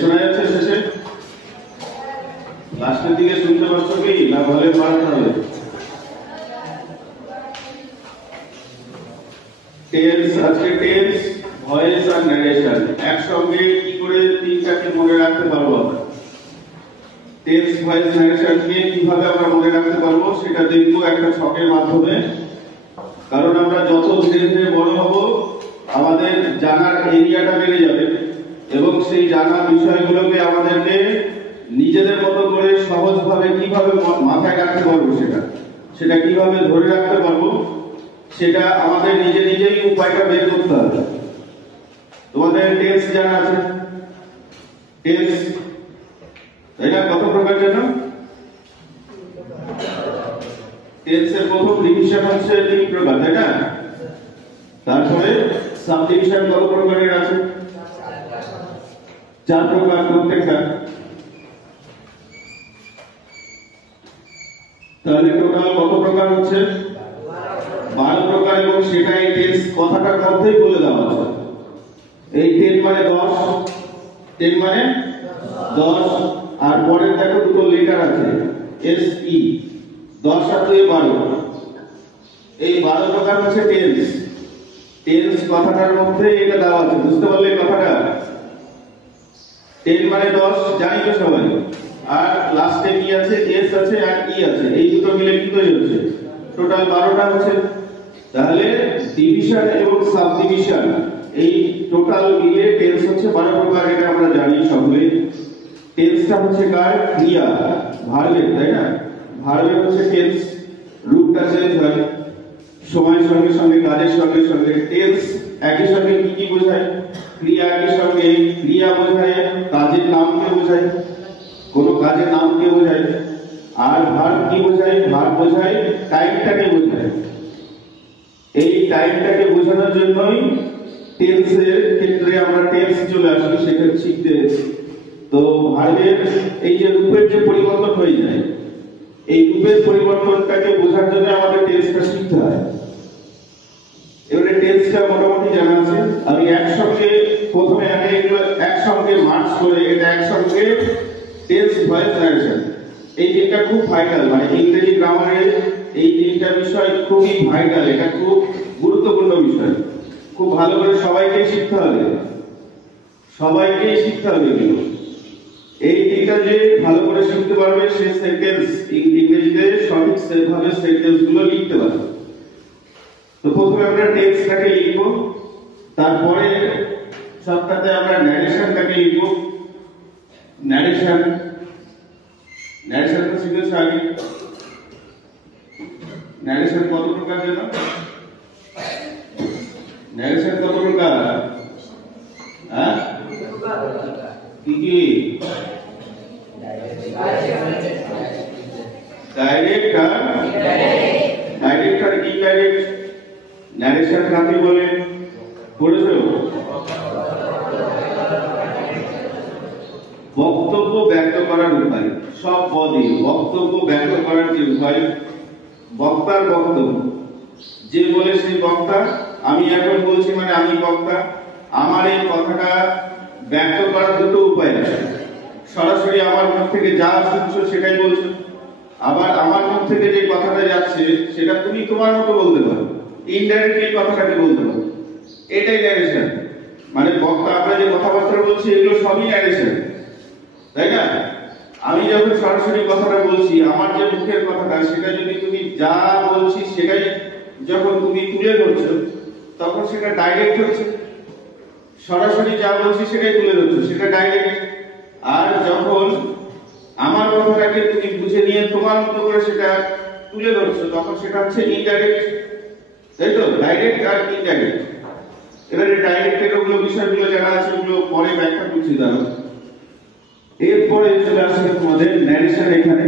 শোনা যাচ্ছে শেষে লাস্টের দিকে শুনতে পাচ্ছ কি না বলে পারতে হবে? টেন্স আজকে টেন্স ভয়েস আর ন্যারেশন একসঙ্গে কি করে তিনটাকে মনে রাখতে পারবো আমরা? টেন্স ভয়েস ন্যারেশনকে কিভাবে আমরা মনে রাখতে পারবো সেটা দেখবো একটা ছকের মাধ্যমে। কারণ আমরা যত ধীরে ধীরে বড় হব আমাদের জানার এরিয়াটা বেড়ে যাবে এবং সেই জানা বিষয়গুলোকে আমাদেরকে নিজেদের মতো করে সহজভাবে কিভাবে মাথায় রাখতে পারবো সেটা কিভাবে ধরে রাখতে পারবো সেটা আমাদের নিজেই উপায়টা বের করতে হবে। তোমাদের টেন্স জানা আছে? টেন্স এটা কত প্রকার জানো? টেন্সের প্রথম ডিভিশন হচ্ছে 3 প্রকার, তাই না? তারপরে সাবডিভিশন কত প্রকারের আছে? 4 প্রকার প্রত্যেকটা। তাহলে টোটাল কত প্রকার হচ্ছে? 12 প্রকার এবং সেটা এই টেন্স কথাটার মধ্যেই বলে দেওয়া আছে। এই 10 মানে 10, 10 মানে 10 আর পরের দেখো দুটো লেটার আছে এস ই, 10 আর 2 12। এই 12 প্রকার হচ্ছে টেন্স। টেন্স কথাটার মধ্যে এটা দেওয়া আছে, বুঝতে পারলে কথাটা? 10 মানে 10 জানি তো সবাই, আর লাস্টে কি আছে? এস আছে আর ই আছে, এই দুটো মিলে কি তৈরি হচ্ছে? টোটাল 12টা হচ্ছে। তাহলে ডিভিশন এবং সাবডিভিশন এই টোটাল মিলে টেন্স হচ্ছে 12 প্রকার, এটা আমরা জানি সকলে। টেন্সটা হচ্ছে কার? ক্রিয়া, ভার্বের, তাই না? ভার্বের হচ্ছে টেন্স, রূপটা চেঞ্জ হয় সময়ের সঙ্গে সঙ্গে, কাজের সঙ্গে সঙ্গে। টেন্স একই সঙ্গে কি কি বোঝায়? ক্রিয়া একই সঙ্গে ক্রিয়া বোঝায়, কাজের নামকে বোঝায়, কোন কাজের নামকে বোঝায়। আর ভার্ব কি বোঝায়? ভার্ব বোঝায় টাইমটাকে বোঝায়। এই টাইমটাকে বোঝানোর জন্যই টেন্সের ক্ষেত্রে আমরা টেন্স চলে আসি, সেখানে শিখতে। তো ভার্বের এই যে রূপের যে পরিবর্তন হয়ে যায়, এই রূপের পরিবর্তনটাকে বোঝার জন্য আমাদের টেন্সটা শিখতে হয়। এবারে টেন্সটা মোটামুটি জানা আছে। আমি একসঙ্গে প্রথমে আগে এগুলো একসঙ্গে মার্চ করে এটা একসঙ্গে টেন্স ভয়েস ন্যারেশন, এই তিনটা খুব ভাইটাল, মানে ইংরেজি গ্রামারের এই তিনটা বিষয় খুবই ভাইটাল, এটা খুব গুরুত্বপূর্ণ বিষয়। খুব ভালো করে সবাইকে শিখতে হবে, সবাইকেই শিখতে হবে এগুলো। এই তিনটা যে ভালো করে শিখতে পারবে সে সেন্টেন্স ইংরেজিতে সঠিক সেভাবে সেন্টেন্স গুলো লিখতে পারবে। তো প্রথমে আমরা টেন্সটাকে লিখব, তারপরে সবটাতে আমরা ন্যারেশনটাকে লিখব। ন্যারেশন তো শিখেছো আগে। ন্যারেশন কত প্রকার জানো? ন্যারেশন কত প্রকার? হ্যাঁ, কি কি? ডাইরেক্ট আর ইনডাইরেক্ট। ন্যারেশন কাকে বলে পড়েছো? বক্তব্য ব্যক্ত করার উপায়। সব পদে বক্তব্য ব্যক্ত করার যে উপায়, বক্তার বক্তব্য, যে বলে সেই বক্তা। আমি এখন বলছি মানে আমি বক্তা, আমার এই কথাটা ব্যক্ত করার দুটো উপায় আছে। সরাসরি আমার মুখ থেকে যা শুনছো সেটাই বলছো, আবার আমার মুখ থেকে যে কথাটা যাচ্ছে সেটা তুমি তোমার মতো বলতে পারো, ইনডাইরেক্টলি কথাটাকে বলতে পারো। এটাই ন্যারেশন, মানে বক্তা আমরা যে কথাবার্তা বলছি এগুলো সবই ন্যারেশন, তাই না? আমি যখন সরাসরি কথাটা বলছি, আমার যে মুখের কথাটা সেটা যদি তুমি যা বলছি সেটাই যখন তুমি তুলে ধরছো তখন সেটা ডাইরেক্ট হচ্ছে। সরাসরি যা বলছি সেটাই তুলে ধরছো, সেটা ডাইরেক্ট। আর যখন আমার কথাটাকে তুমি বুঝে নিয়ে তোমার মতো করে সেটা তুলে ধরছো তখন সেটা হচ্ছে ইনডাইরেক্ট, তাই তো? ডাইরেক্ট আর ইনডাইরেক্ট। এবারে ডাইরেক্টের ওগুলো বিষয়গুলো জানা আছে, ওগুলো পরে ব্যাখ্যা করছি দাঁড়াও। এরপরে চলে আসছে তোমাদের ন্যারেশন। এখানে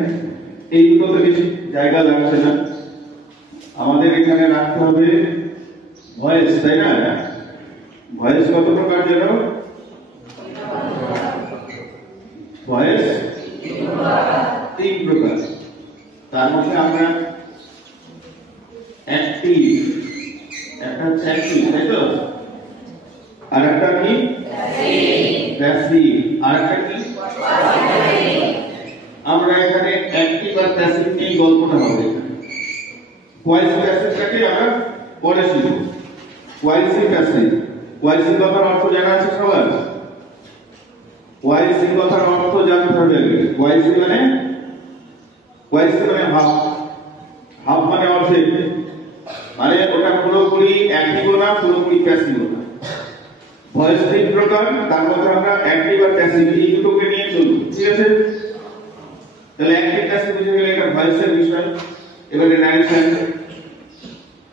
এই দুটোতে বেশি জায়গা লাগছে না, আমাদের এখানে রাখতে হবে ভয়েস, তাই না? ভয়েস কত প্রকার জানো? ভয়েস 3 প্রকার। তার মধ্যে আমরা অ্যাক্টিভ, একটা হচ্ছে অ্যাক্টিভ, তাই তো? আর একটা কি প্যাসিভ, আর একটা কি আমরা এখানে অ্যাক্টিভ আর প্যাসিভ নিয়ে গল্পটা হবে। কোয়াইসি প্যাসিভটাকে আমরা পরে শিখব। কোয়াইসি প্যাসিভ, কোয়াইসি কথার অর্থ জানা আছে সবার? কোয়াইসি কথার অর্থ জানতে হবে। কোয়াইসি মানে হাফ, হাফ মানে অর্ধেক, মানে ওটা পুরোপুরি অ্যাক্টিভ না পুরোপুরি প্যাসিভ না। ভয়েস তিন প্রকার, তার মধ্যে আমরা অ্যাক্টিভ আর প্যাসিভ এই দুটোকে নিয়ে চলব, ঠিক আছে? তাহলে অ্যাক্টিভ প্যাসিভ বুঝে গেলে এটা ভয়েসের বিষয়। এবারে ন্যারেশন।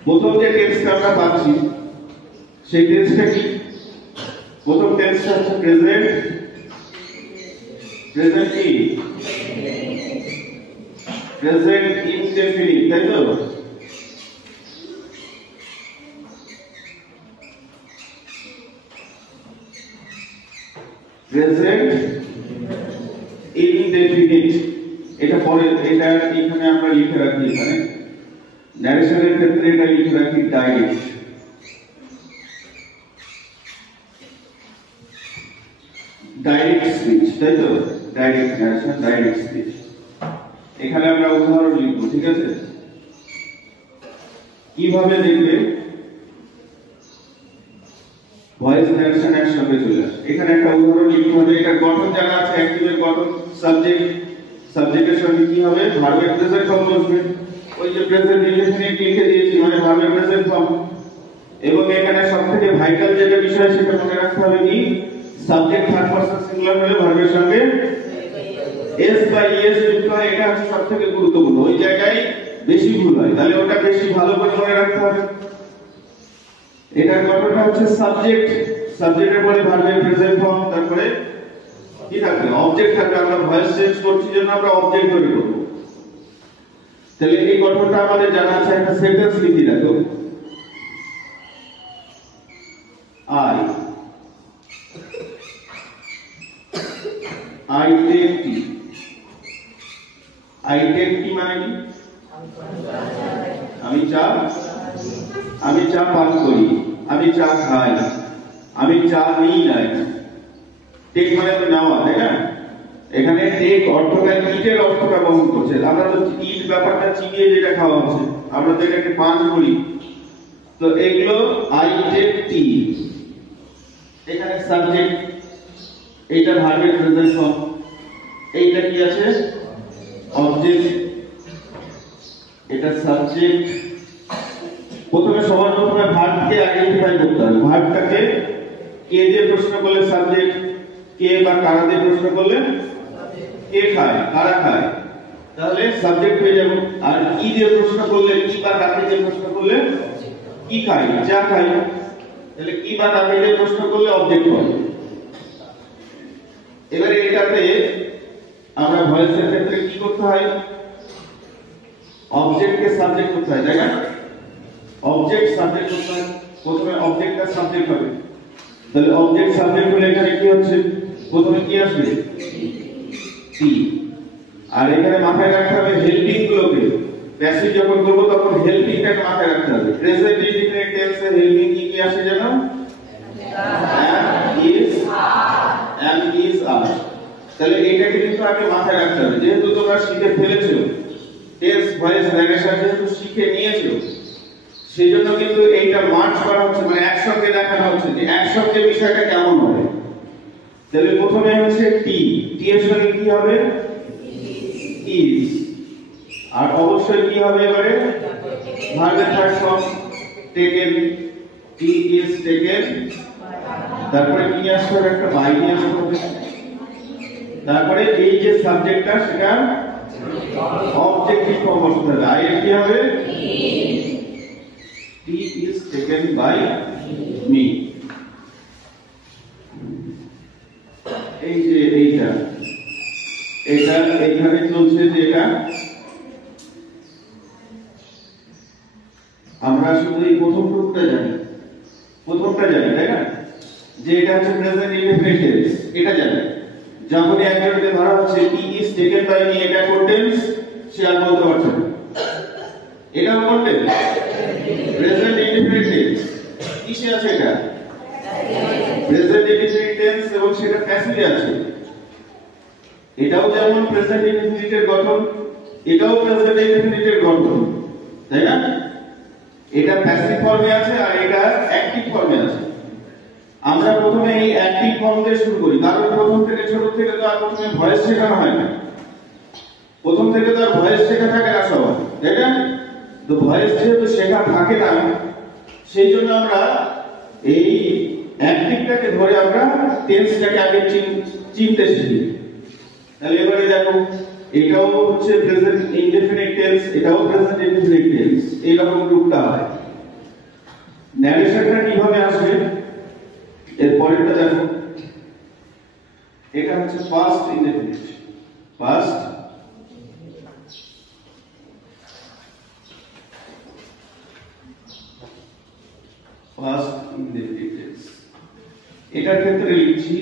প্রথম যে টেন্সটা আমরা পাচ্ছি সেই টেন্সটা কি? প্রথম টেন্সটা হচ্ছে প্রেজেন্ট। প্রেজেন্ট কি? প্রেজেন্ট ইনডেফিনিট, তাই তো? প্রেজেন্ট ইনডেফিনিট, এটা পরে, এটা এখানে আমরা লিখে রাখি। এখানে ন্যারেশনের ক্ষেত্রে এটা লিখে রাখি ডাইরেক্ট। ডাইরেক্ট স্পিচ, তাই তো? Direct narration, direct speech. এখানে আমরা উদাহরণ লিখব, ঠিক আছে? কিভাবে দেখবে ভয়েস ন্যারেশন একসঙ্গে চলে আসে। এখানে একটা উদাহরণ লিখতে হবে। এটা গঠন জানা আছে, অ্যাক্টিভের গঠন, সাবজেক্ট, সাবজেক্টের সঙ্গে কি হবে? ভার্বের প্রেজেন্ট ফর্ম বসবে। ওই যে প্রেজেন্ট ইনডেফিনিট লিখে দিয়েছি, মানে ভার্বের প্রেজেন্ট ফর্ম। এবং এখানে সবথেকে ভাইটাল যেটা বিষয় সেটা মনে রাখতে হবে কি? সাবজেক্ট থার্ড পারসন সিঙ্গুলার হলে ভার্বের সঙ্গে এস বা ইএস যুক্ত হয়। এটা হচ্ছে সবথেকে গুরুত্বপূর্ণ, ওই জায়গায় বেশি ভুল হয়, তাহলে ওটা বেশি ভালো করে মনে রাখতে হবে। এটার গঠনটা হচ্ছে সাবজেক্ট, সাবজেক্টের পরে ভার্বের প্রেজেন্ট ফর্ম, তারপরে কি থাকবে? অবজেক্ট থাকবে। আমরা ভয়েস চেঞ্জ করছি জন্য আমরা অবজেক্ট ধরে করব। তাহলে এই গঠনটা আমাদের জানা আছে। একটা সেন্টেন্স লিখি রাখো। I take tea. I take tea মানে কি? আমি চা পান করি, আমি চা খাই, আমি চা নিই নাই। টেক মানে তো নেওয়া, তাই না? এখানে টেক অর্থটা ইটের অর্থটা বহন করছে। আমরা তো ইট ব্যাপারটা চিবিয়ে যেটা খাওয়া হচ্ছে, আমরা তো এটাকে পান করি। তো এগুলো আই টেক টি, এখানে সাবজেক্ট, এইটা ভার্বের প্রেজেন্ট ফর্ম, এইটা কি আছে? অবজেক্ট, এটা সাবজেক্ট। সবার প্রথমে ভার্বকে আইডেন্টিফাই করতে হবে। ভার্বটাকে কে দিয়ে প্রশ্ন করলে সাবজেক্ট, কে বা কারা দিয়ে প্রশ্ন করলে কে খায়, কারা খায়, তাহলে সাবজেক্ট হয়ে যাবে। আর কি দিয়ে প্রশ্ন করলে, কি বা কাকে দিয়ে প্রশ্ন করলে কি খায়, যা খায়, তাহলে কি বা কাকে দিয়ে প্রশ্ন করলে অবজেক্ট হবে। এবারে এটাতে আমরা ভয়েসের ক্ষেত্রে কি করতে হয়? অবজেক্টকে সাবজেক্ট করতে হয়, তাই না? অবজেক্ট সাবজেক্ট করতে হয়। প্রথমে অবজেক্টটা সাবজেক্ট হবে। তাহলে অবজেক্ট সাবজেক্ট হলে এখানে কি হচ্ছে? প্রথমে কি আসবে? টি। আর এখানে মাথায় রাখতে হবে হেল্পিং গুলোকে। প্যাসিভ যখন করব তখন হেল্পিংটাকে মাথায় রাখতে হবে। প্রেজেন্ট ইনডিফিনিট টেন্সে হেল্পিং কি আসে জানো? am is are। তাহলে এইটাকে কিন্তু আগে মাথায় রাখতে হবে। যেহেতু তোমরা শিখে ফেলেছো, টেন্স ভয়েস ন্যারেশন যেহেতু শিখে নিয়েছো, সেজন্য কিন্তু এইটা মার্চ করা হচ্ছে, মানে একসঙ্গে দেখানো হচ্ছে যে একসঙ্গে বিষয়টা কেমন হবে। তাহলে প্রথমে হচ্ছে টি, টি এর সঙ্গে কি হবে? is। আর অবশ্যই কি হবে এবারে? ভার্বের third form taken, T is taken। তারপরে কি আসবে? একটা বাই নিয়ে আসবে। তারপরে এই যে সাবজেক্টটা সেটা অবজেক্টিভ ফর্ম আসতে হবে। আই এর কি হবে? টি is taken by me। এই যে এইটা এখানে চলছে যে এটা আমরা শুধু এই প্রথমটা জানি, তাই না? যে এটা হচ্ছে প্রেজেন্ট ইনডিফিনিট টেন্স, এটা জানি। যখন একজনকে ধরা হচ্ছে টি ইজ টেকেন বাই মি, এটা কোন টেন্স সে আর বলতে পারছে না। এটা কোন টেন্স? Present indefinite tense. কিসে আছে এটা? প্রেজেন্ট ইনডিফিনিট টেন্স, এবং সেটা প্যাসিভে আছে, এটাও যেমন প্রেজেন্ট ইনডেফিনিটের গঠন, এটাও প্রেজেন্ট ইনডেফিনিটের গঠন, তাই না? এটা প্যাসিভ ফর্মে আছে আর এটা অ্যাক্টিভ ফর্মে আছে। আমরা প্রথমে এই অ্যাক্টিভ ফর্ম দিয়ে শুরু করি, কারণ প্রথম থেকে ছোট থেকে তো আর প্রথমে ভয়েস শেখানো হয় না, প্রথম থেকে তো আর ভয়েস শেখা থাকে না সবার, তাই না? তো ভয়েস যেহেতু শেখা থাকে না, সেই জন্য আমরা এই অ্যাক্টিভটাকে ধরে আমরা টেন্সটাকে আগে চিনতে শিখি। তাহলে এবারে দেখো, এটাও হচ্ছে প্রেজেন্ট ইনডেফিনিট টেন্স, এটাও প্রেজেন্ট ইনডেফিনিট টেন্স, এইরকম রূপটা হয়। ন্যারেশনটা কিভাবে আসবে এর পরেরটা দেখো, এটা হচ্ছে past indefinite, past past indefinite tense. এটার ক্ষেত্রে লিখছি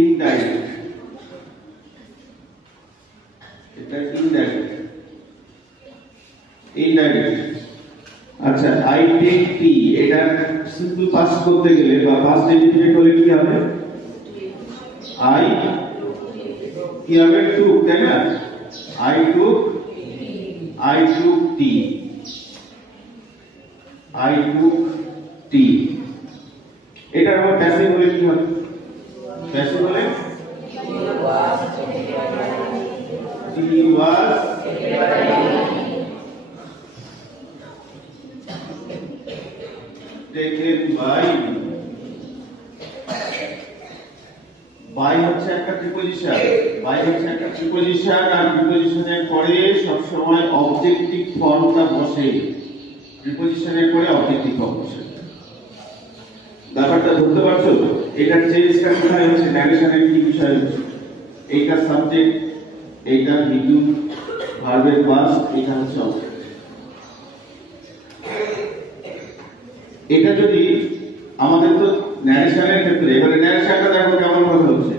ইনডাইরেক্ট, এটা ইনডাইরেক্ট, ইনডাইরেক্ট। আচ্ছা, আই টেক টি, এটা সিম্পল পাস্ট করতে গেলে বা পাস্ট ইনডেফিনিট হলে কি হবে? আই কি হবে? টুক, তাই না? I took tea, I took tea. এটার আবার প্যাসিভ হলে কি হবে? প্যাসিভ হলে he was taken by হচ্ছে একটা প্রিপজিশন, বাই হচ্ছে একটা প্রিপজিশন, আর প্রিপজিশনের পরে সব সময় অবজেক্টিভ ফর্মটা বসে, প্রিপজিশনের পরে অবজেক্টিভ ফর্ম বসে। ব্যাপারটা ধরতে পারছো? এটা চেঞ্জটা কোথায় হচ্ছে? ন্যারেশনের কি বিষয় হচ্ছে? এইটা সাবজেক্ট, এইটা ভিডিও ভার্বের পাস্ট, এটা হচ্ছে অবজেক্ট। এটা যদি আমাদের তো ন্যারেশনের ক্ষেত্রে, এবারে ন্যারেশনটা দেখো কেমন কথা হচ্ছে।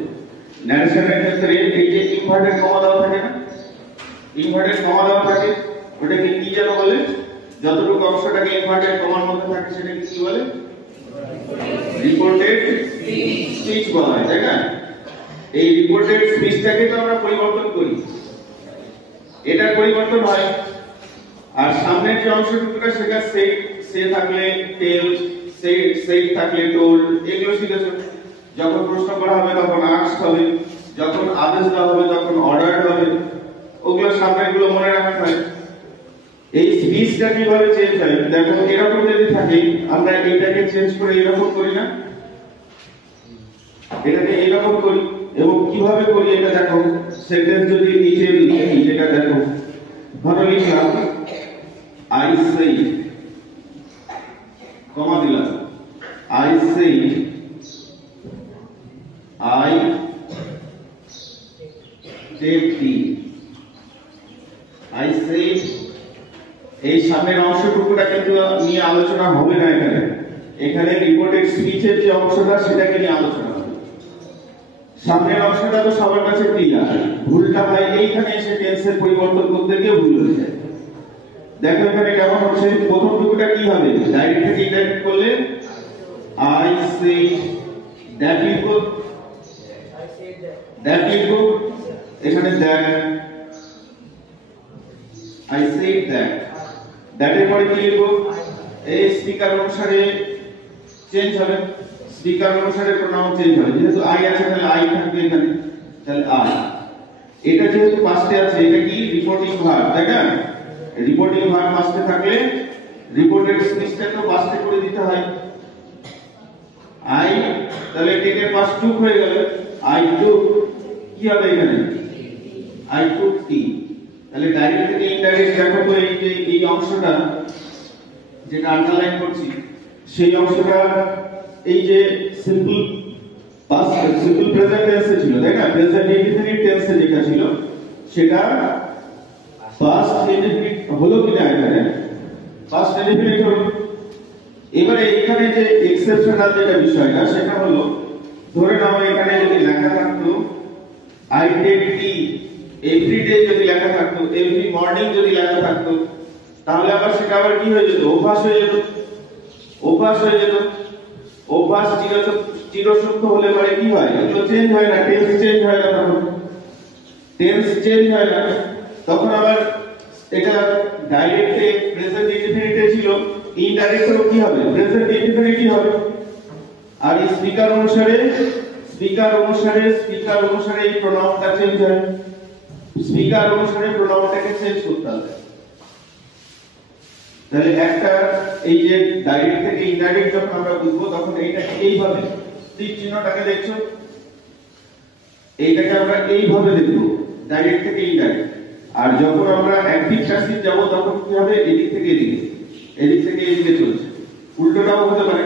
ন্যারেশনের ক্ষেত্রে এই যে ইনভার্টেড কমা দেওয়া থাকে না, ইনভার্টেড কমা দেওয়া থাকে, ওটাকে কি যেন বলে? যতটুকু অংশটাকে ইনভার্টেড কমার মধ্যে থাকে সেটাকে কি বলে? রিপোর্টেড স্পিচ বলা হয়, তাই না? এই রিপোর্টেড স্পিচটাকে তো আমরা পরিবর্তন করি, এটার পরিবর্তন হয়। আর সামনের যে অংশটুকুটা সেটা সে থাকলে টেল, সেই থাকলে টোল্ড, এগুলো শিখেছো। যখন প্রশ্ন করা হবে তখন আস্কড হবে, যখন আদেশ দেওয়া হবে তখন অর্ডারড হবে, ওগুলো সামনেগুলো মনে রাখতে হয়। এই স্পিচটা কিভাবে চেঞ্জ হয় দেখো, এরকম যদি থাকে আমরা এটাকে চেঞ্জ করে এরকম করি না, এটাকে এরকম করি। এবং কিভাবে করি এটা দেখো, সেন্টেন্স যদি নিচে লিখি, যেটা দেখো, ধরো লিখলাম আই সেড, কমা দিলাম, I said I take tea, I said. এই সামনের অংশটুকুটা কিন্তু নিয়ে আলোচনা হবে না এখানে, এখানে রিপোর্টেড স্পিচের যে অংশটা সেটাকে নিয়ে আলোচনা হবে। সামনের অংশটা তো সবার কাছে ক্লিয়ার, ভুলটা হয় এইখানে এসে টেন্সের পরিবর্তন করতে গিয়ে ভুল হয়ে যায়। দেখো এখানে কেমন হচ্ছে, প্রথম টুকুটা কি হবে? ডাইরেক্ট থেকে ইনডাইরেক্ট করলে আই সেড দ্যাট, লিখো দ্যাট, লিখো এখানে দ্যাট, আই সেড দ্যাট, দ্যাটের পরে কি লিখবো? এই স্পিকার অনুসারে চেঞ্জ হবে, স্পিকার অনুসারে প্রোনাউন চেঞ্জ হবে। যেহেতু আই আছে তাহলে আই থাকবে এখানে, তাহলে আই। এটা যেহেতু পাস্টে আছে, এটা কি রিপোর্টিং ভার্ব, তাই না? রিপোর্টিং ভার্ব পাস্টে থাকলে রিপোর্টেড স্পিচটাকে পাস্টে করে দিতে হয়। আই, তাহলে টেকের পাস্ট টুক হয়ে গেল, আই টুক, কি হবে এখানে? আই টুক টি। তাহলে ডাইরেক্ট থেকে ইনডাইরেক্ট দেখো তো, এই যে এই অংশটা যেটা আন্ডারলাইন করছি, সেই অংশটা এই যে সিম্পল পাস্ট, সিম্পল প্রেজেন্ট টেন্সে ছিল, তাই না? প্রেজেন্ট ইনডেফিনিট টেন্সে যেটা ছিল সেটা পাস্ট ইনডেফিনিট হলো কিনা? এখানে পাস্ট ইনডেফিনিট হলো। এবারে এখানে যে এক্সেপশনাল যেটা বিষয়টা সেটা হলো, ধরে নাও এখানে যদি লেখা থাকতো I take tea every day, যদি লেখা থাকতো এভরি মর্নিং, যদি লেখা থাকতো, তাহলে আবার সেটা আবার কি হয়ে যেত? অভ্যাস হয়ে যেত, অভ্যাস হয়ে যেত। অভ্যাস চিরসত্য হলে পরে কি হয়? এগুলো চেঞ্জ হয় না, টেন্স চেঞ্জ হয় না, তখন টেন্স চেঞ্জ হয় না। তখন আবার এটা ডাইরেক্টে প্রেজেন্ট ইনডিফিনিটে ছিল, ইনডাইরেক্টেও কি হবে? প্রেজেন্ট ইনডিফিনিটই হবে। আর এই স্পিকার অনুসারে এই প্রোনাউনটা চেঞ্জ হয়। স্পিকার অনুসারে প্রোনাউনটাকে চেঞ্জ করতে হবে। তাহলে একটা এই যে ডাইরেক্ট থেকে ইনডাইরেক্ট যখন আমরা বুঝবো, তখন এইটাকে এইভাবে তীর চিহ্নটাকে দেখছো, এইটাকে আমরা এইভাবে দেখবো, ডাইরেক্ট থেকে ইনডাইরেক্ট। আর যখন আমরা অ্যাক্টিভ প্যাসিভ যাব, তখন কি হবে? এদিক থেকে এদিকে, এদিক থেকে এদিকে চলছে। উল্টোটাও হতে পারে,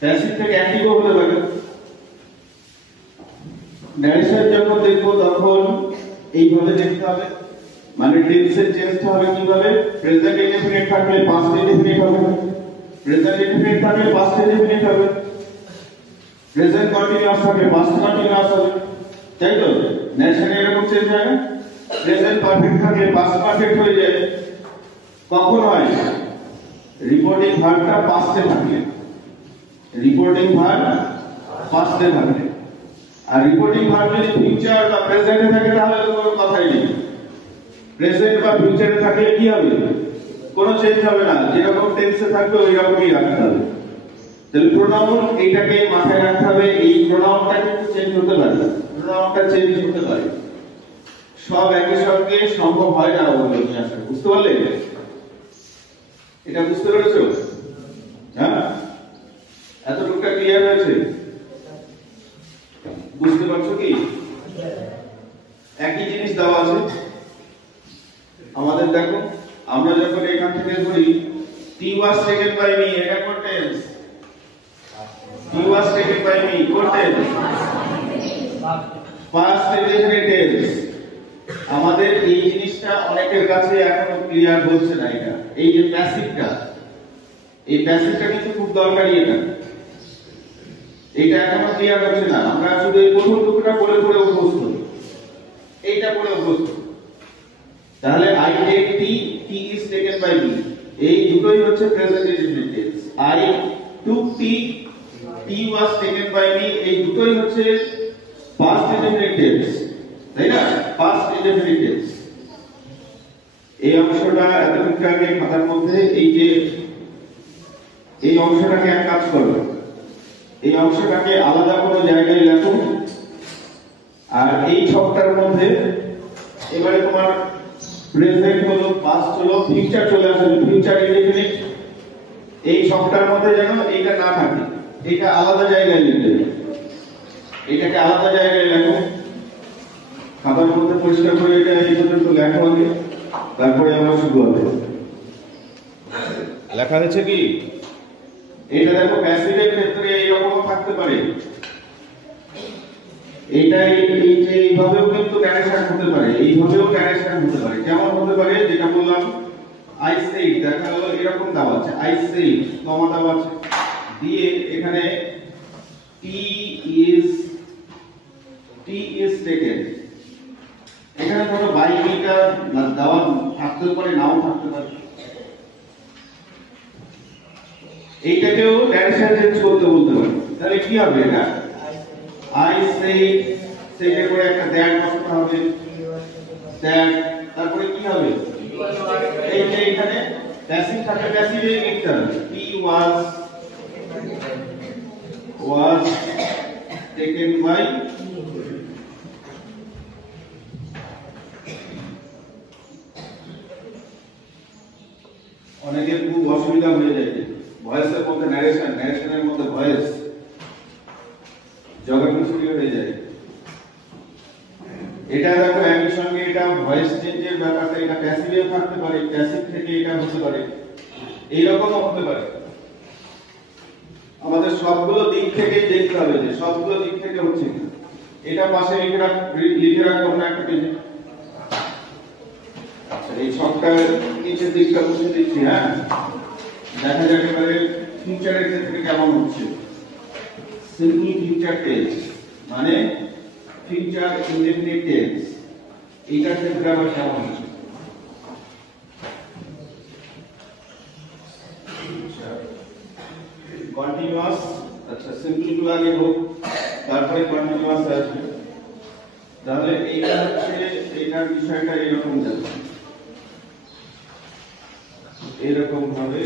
প্যাসিভ থেকে অ্যাক্টিভও হতে পারে। ন্যারেশন যখন দেখবো, তখন এইভাবে দেখতে হবে, মানে টেন্সের চেঞ্জটা হবে কিভাবে? প্রেজেন্ট ইনডিফিনিট থাকলে পাস্ট ইনডিফিনিট হবে, প্রেজেন্ট ইনডিফিনিট থাকলে পাস্ট ইনডিফিনিট হবে, প্রেজেন্ট কন্টিনিউয়াস থাকলে পাস্ট কন্টিনিউয়াস হবে, তাই তো? ন্যারেশনে এরকম চেঞ্জ হয় না? প্রেজেন্ট পারফেক্ট থাকলে পাস্ট পারফেক্ট হয়ে যায়। কখন হয়? রিপোর্টিং ভার্বটা পাস্টে থাকলে, আর রিপোর্টিং ভার্ব যদি ফিউচার বা প্রেজেন্টে থাকে, তাহলে তো কোনো কথাই নেই। প্রেজেন্ট বা ফিউচারে থাকলে কি হবে? কোনো চেঞ্জ হবে না, যেরকম টেন্সে থাকবে ওই রকমই রাখতে হবে। তাহলে প্রোনাউন এইটাকে মাথায় রাখতে হবে, এই প্রোনাউনটা কিন্তু চেঞ্জ হতে পারে, সব একই সঙ্গে সম্ভব হয় না ওগুলো নিয়ে আসা। বুঝতে পারলে? এটা বুঝতে পেরেছো? হ্যাঁ, এতটুকুটা ক্লিয়ার হয়েছে? বুঝতে পারছো কি? একই জিনিস দেওয়া আছে আমাদের। দেখো, আমরা যখন এখান থেকে ধরি he was taken by me, এটা কোন tense? he was taken by me কোন টেন্স? past indefinite tense। আমাদের এই জিনিসটা অনেকের কাছে এখনো ক্লিয়ার হচ্ছে না। এটা এই যে প্যাসিভটা, এই প্যাসিভটা কিন্তু খুব দরকারি। এটা এখনো ক্লিয়ার হচ্ছে না। আমরা শুধু এই প্রথম টুকরোটা পড়ে অভ্যস্ত, এইটা পড়ে অভ্যস্ত। তাহলে I take tea, tea is taken by me, এই দুটোই হচ্ছে present indefinite tense. I took tea, tea was taken by me, এই দুটোই হচ্ছে পাস্ট ইনডিফিনিট টেন্স, তাই না? Past indefinite tense. এই অংশটা এতটুকু আগে খাতার মধ্যে, এই যে এই অংশটাকে এক কাজ করো, এই অংশটাকে আলাদা কোনো জায়গায় লেখো। আর এই ছকটার মধ্যে এবারে তোমার প্রেজেন্ট হলো, পাস্ট হলো, ফিউচার চলে আসবে, ফিউচার ইনডিফিনিট। এই ছকটার মধ্যে যেন এইটা না থাকে, এটা আলাদা জায়গায় লিখতে হবে। এটাকে আলাদা জায়গায় লেখো, খাতার মধ্যে পরিষ্কার করে এটা এই পর্যন্ত লেখা হবে, তারপরে আমরা শুরু হবে। লেখা হয়েছে কি? এটা দেখো, প্যাসিভের ক্ষেত্রে এইরকমও থাকতে পারে, এইটাই এই যে এইভাবেও কিন্তু ন্যারেশন হতে পারে, এইভাবেও ন্যারেশন হতে পারে। কেমন হতে পারে? যেটা বললাম, I said, দেখা হলো এরকম দেওয়া আছে, I said কমা দেওয়া আছে, দিয়ে এখানে T is taken। এখানে ধরো বাই মিটা দেওয়া থাকতে পারে, নাও থাকতে পারে। এইটাকেও ন্যারেশন চেঞ্জ করতে বলতে পারে। তাহলে কি হবে? এটা I said, সেটা করে একটা দ্যাট বসাতে হবে, দ্যাট, তারপরে কি হবে? এই যে এখানে প্যাসিভ থাকে, প্যাসিভে লিখতে হবে he was taken by অনেকের খুব অসুবিধা হয়ে যায় ভয়েসের মধ্যে ন্যারেশন, ন্যারেশনের মধ্যে ভয়েস, জগাখিচুড়ি হয়ে যায়। এটা দেখো একই সঙ্গে এটা ভয়েস চেঞ্জের ব্যাপারটা, এটা প্যাসিভে থাকতে পারে, প্যাসিভ থেকে এটা হতে পারে, এইরকমও হতে পারে। আমাদের সবগুলো দিক থেকে দেখতে হবে যে সবগুলো দিক থেকে হচ্ছে কি। এটা পাশে লিখে রাখবো না একটা পেজে। আচ্ছা, এই সবটা নিচের দিকটা মুছে দিচ্ছি। হ্যাঁ, দেখা যাক এবারে ফিউচারের ক্ষেত্রে কেমন হচ্ছে। সিম্পল ফিউচার টেন্স মানে ফিউচার ইনডেফিনিট টেন্স, এইটার ক্ষেত্রে আবার কেমন হচ্ছে? কন্টিনিউয়াস, আচ্ছা সিম্পল গুলো আগে হোক তারপরে কন্টিনিউয়াস আসবে। তাহলে এইটা হচ্ছে এইটার বিষয়টা এরকম যাচ্ছে, এরকম ভাবে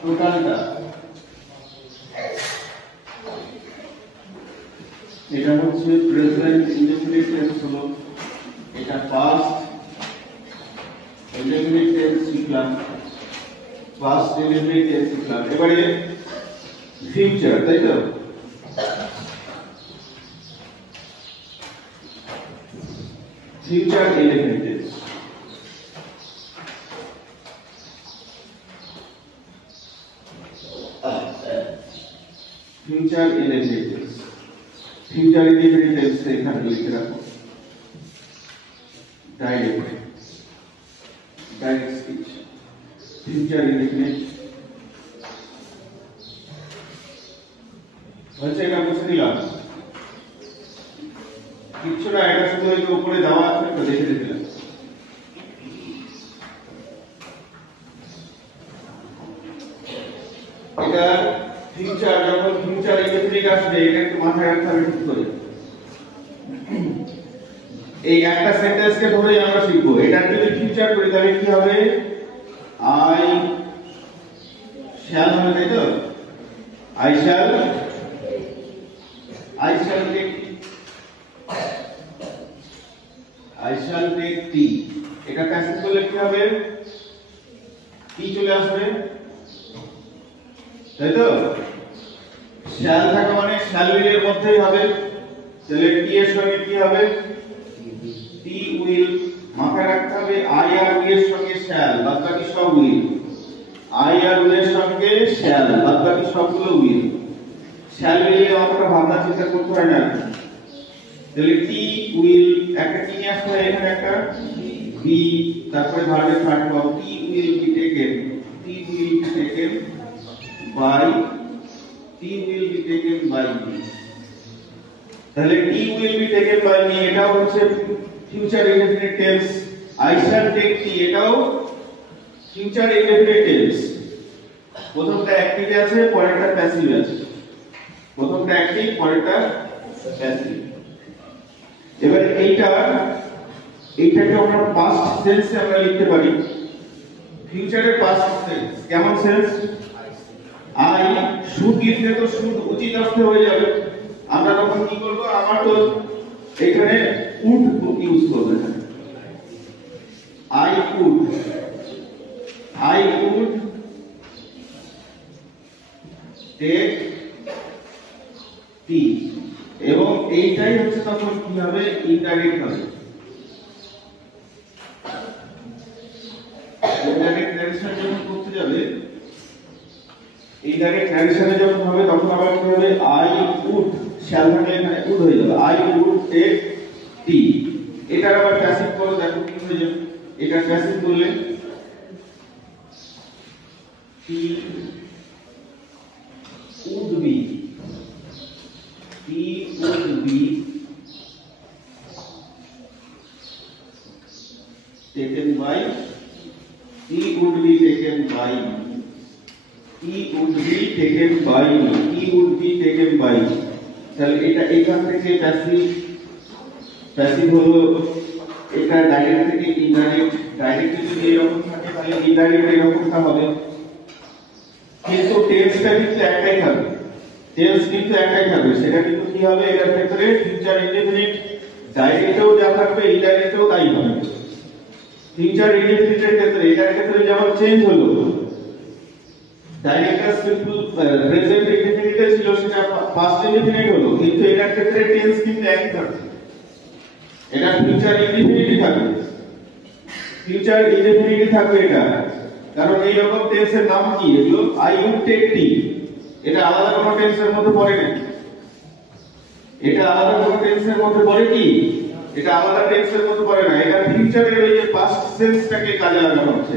টোটালটা এটা হচ্ছে প্রেজেন্ট ইনডেফিনিট টেন্স হলো, এটা পাস্ট ইনডেফিনিট টেন্স শিখলাম, পাস্ট ইনডেফিনিট টেন্স শিখলাম। এবারে ফিউচার, তাই তো? Future indefinite tense, future indefinite tense, future indefinite tense এখানে লিখে রাখো, ডাইরেক্ট স্পিচ, ফিউচার ইনডেফিনিট হচ্ছে, এটা বুঝে নিলাম কিচ্ছু না, এটা শুধু এই উপরে দেওয়া আছে তো দেখে দিলাম। এটা ফিউচার, যখন ফিউচার ইনডেফিনিট আসবে এটা একটু মাথায় রাখতে হবে ঠিক করে। এই একটা সেন্টেন্সকে ধরেই আমরা শিখবো, এটা যদি ফিউচার করি তাহলে কি হবে? আই শ্যাল হবে, তাই তো? আই শ্যাল টেক টি, এটা প্যাসিভ করলে কি হবে? টি চলে আসবে, তাই তো? শ্যাল থাকা মানে শ্যাল উইল এর মধ্যেই হবে, তাহলে টি এর সঙ্গে কি হবে? টি উইল। মাথায় রাখতে হবে আই আর উইল এর সঙ্গে শ্যাল, বাদবাকি সব উইল। আই আর উইল এর সঙ্গে শ্যাল, বাদবাকি সবগুলো উইল। শ্যাল উইল এর অতটা ভাবনা চিন্তা করতে হয় না। তাহলে টি উইল, একটা টি নিয়ে আসলে এখানে একটা বি, তারপরে ভার্বের third form, tea will be taken, tea will be taken by, tea will be taken by me. তাহলে tea will be taken by me এটাও হচ্ছে future indefinite tense. I shall take tea এটাও future indefinite tense. প্রথমটা active আছে, পরেরটা passive আছে। প্রথমটা active, পরেরটা প্যাসিভ। এবার এইটাকে আমরা পাস্ট টেন্সে আমরা লিখতে পারি। ফিউচারের পাস্ট টেন্স কেমন সেন্স? আই শুড লিখলে তো শুড উচিত অর্থে হয়ে যাবে। আমরা তখন কি করব? আমার তো এখানে উড ইউজ করব। আই উড টেক টি, এবং এইটাই হচ্ছে তখন কি হবে? ইনডাইরেক্ট হবে। ইনডাইরেক্ট ন্যারেশন যখন করতে যাবে, ইনডাইরেক্ট ন্যারেশনে যখন হবে তখন আবার কি হবে? আই উড, শ্যাল থাকলে এখানে উড হয়ে যাবে। I would take tea. এটার আবার প্যাসিভ করো, দেখো কি হয়ে যাবে। এটা প্যাসিভ করলে tea would be, he would be taken by, he would be taken by, he would be taken by, he would be taken by। তাহলে এটা এখান থেকে প্যাসিভ হলো, এটা ডাইরেক্ট থেকে ইনডাইরেক্ট। ডাইরেক্ট যদি এরকম থাকে তাহলে ইনডাইরেক্ট এরকমটা হবে, কিন্তু টেন্সটা কিন্তু একটাই থাকবে। টেন্স কিন্তু একটাই থাকবে, সেটা কিন্তু কি হবে? এটার ক্ষেত্রে ফিউচার ইনডেফিনিট ডাইরেক্টেও যা থাকবে ইনডাইরেক্টেও তাই হবে। ফিউচার ইনডেফিনিটের ক্ষেত্রে এটার ক্ষেত্রে যেমন চেঞ্জ হলো, ডাইরেক্টটা সিম্পল প্রেজেন্ট ইনডেফিনিটে ছিল, সেটা পাস্ট ইনডেফিনিট হলো, কিন্তু এটার ক্ষেত্রে টেন্স কিন্তু একই থাকবে। এটা ফিউচার ইনডেফিনিটই থাকবে, ফিউচার ইনডেফিনিটই থাকবে এটা। কারণ এই রকম টেন্সের নাম কি? এগুলো আই উড টেক টি। এটা আলাদা কোনো টেন্সের মধ্যে পড়ে না, এটা আলাদা কোনো টেন্সের মধ্যে পড়ে কি? এটা আলাদা টেন্সের মধ্যে পড়ে না। এটা ফিউচারের ওই যে পাস্ট সেন্সটাকে কাজে লাগানো হচ্ছে।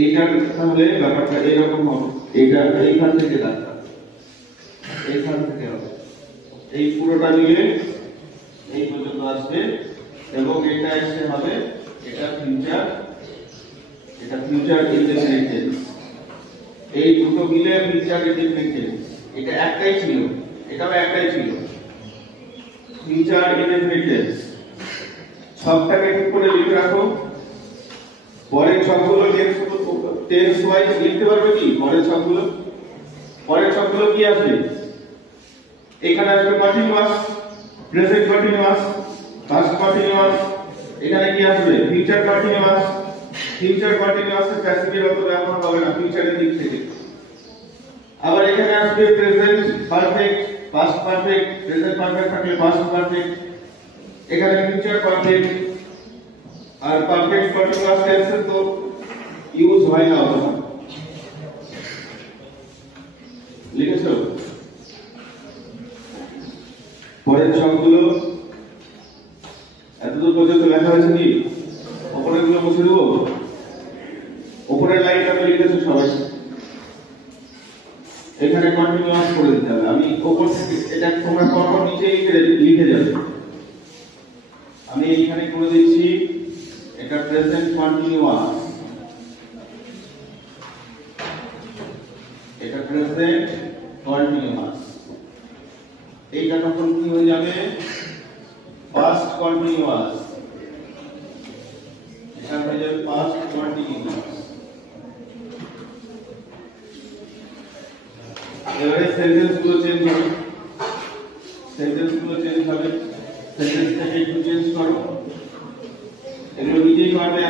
এইটার তাহলে ব্যাপারটা এরকম হবে, এটা এইখান থেকে দাঁড়া, এইখান থেকে হবে, এই পুরোটা মিলে এই পর্যন্ত আসবে, এবং এটা এসে হবে এটা ফিউচার এটা ফিউচার ইনডেফিনিট টেন্স। এই দুটো মিলে ফিউচার ইনডেফিনিট টেন্স। এটা একটাই ছিল, এটাও একটাই ছিল, ফিউচার ইনডেফিনিট টেন্স। সবটাকে ঠিক করে লিখে রাখো। পরের সবগুলো টেন্স ওয়াইজ লিখতে পারবে কি? পরের সবগুলো কি আসবে? এখানে আসবে continuous, present continuous, past continuous. এখানে কি আসবে? Future continuous. ফিউচার কন্টিনিউয়াস এর প্যাসিভের অত ব্যবহার হবে না ফিউচারের দিক থেকে। আবার এখানে আসবে present perfect, past perfect, present perfect থাকলে পাস্ট পারফেক্ট, এখানে ফিউচার পারফেক্ট। আর পারফেক্ট কন্টিনিউয়াস টেন্সে তো ইউজ হয় না অত। লিখেছো? পরের সবগুলো এতদূর পর্যন্ত লেখা হয়েছে কি? উপরের গুলো মুছে দেবো। উপরের লাইনটা তো লিখেছো সবাই, এখানে কন্টিনিউয়াস করে দিতে হবে। আমি উপর থেকে এটা তোমরা পরপর নিচে লিখে যাবে। আমি এখানে করে দিচ্ছি, এটা প্রেজেন্ট কন্টিনিউয়াস, এটা প্রেজেন্ট কন্টিনিউয়াস। এইটা তখন কি হয়ে যাবে? Past continuous. এটা হয়ে যাবে পাস্ট কন্টিনিউয়াস। এবারে সেন্টেন্স গুলো চেঞ্জ হবে, সেন্টেন্স থেকে একটু চেঞ্জ করো। এগুলো নিজেই পারবে,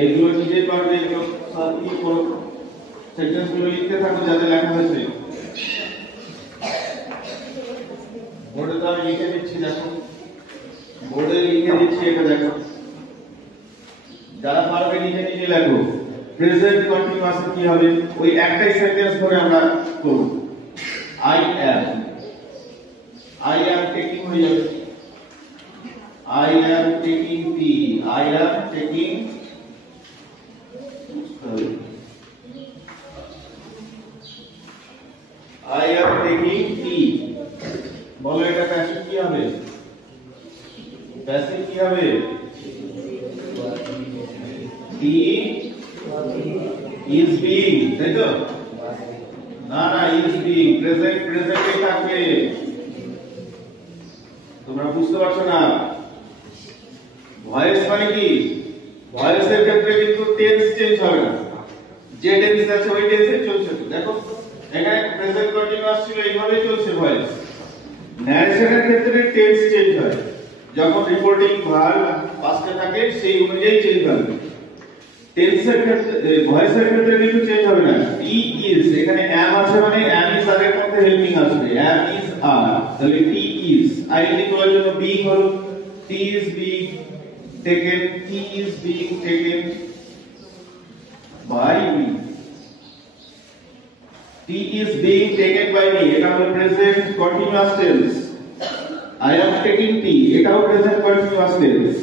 এগুলো সব কি করো, সেন্টেন্স গুলো লিখতে থাকো যাতে লেখা হয়েছে। বোর্ডে তো আমি লিখে দিচ্ছি, দেখো বোর্ডে লিখে দিচ্ছি, এটা দেখো। যারা পারবে নিজে নিজে লেখো। প্রেজেন্ট কন্টিনিউয়াস কি হবে? ওই একটাই সেন্টেন্স ধরে আমরা করব। আই অ্যাম টেকিং হয়ে যাবে, I am taking tea, I am taking, I am taking tea. বলো এটা প্যাসিভ কি হবে? প্যাসিভ কি হবে? টি is being, তাই তো? না is being, প্রেজেন্টে থাকবে। তোমরা বুঝতে পারছো না? ভয়েস মানে কি? ভয়েসের ক্ষেত্রে কিন্তু টেন্স চেঞ্জ হবে না, যে টেন্স আছে ওই টেন্সে চলছে। দেখো এখানে প্রেজেন্ট কন্টিনিউয়াস ছিল, এইভাবেই চলছে ভয়েস। ন্যারেশনের ক্ষেত্রে টেন্স চেঞ্জ হয়, যখন রিপোর্টিং ভার্ব পাস্টে থাকে সেই অনুযায়ী চেঞ্জ হবে। টেন্সের ক্ষেত্রে, ভয়েসের ক্ষেত্রে কিন্তু চেঞ্জ হবে না। টি ইজ, এখানে am আছে মানে am is আর এর মধ্যে হেল্পিং আসবে, am is are, তাহলে টি ইজ। আইডেন্টি করার জন্য being হলো, tea is being taken, tea is being taken by me, tea is being taken by me, এটা হলো present continuous tense. I am taking tea, এটাও প্রেজেন্ট কন্টিনিউয়াস টেন্স।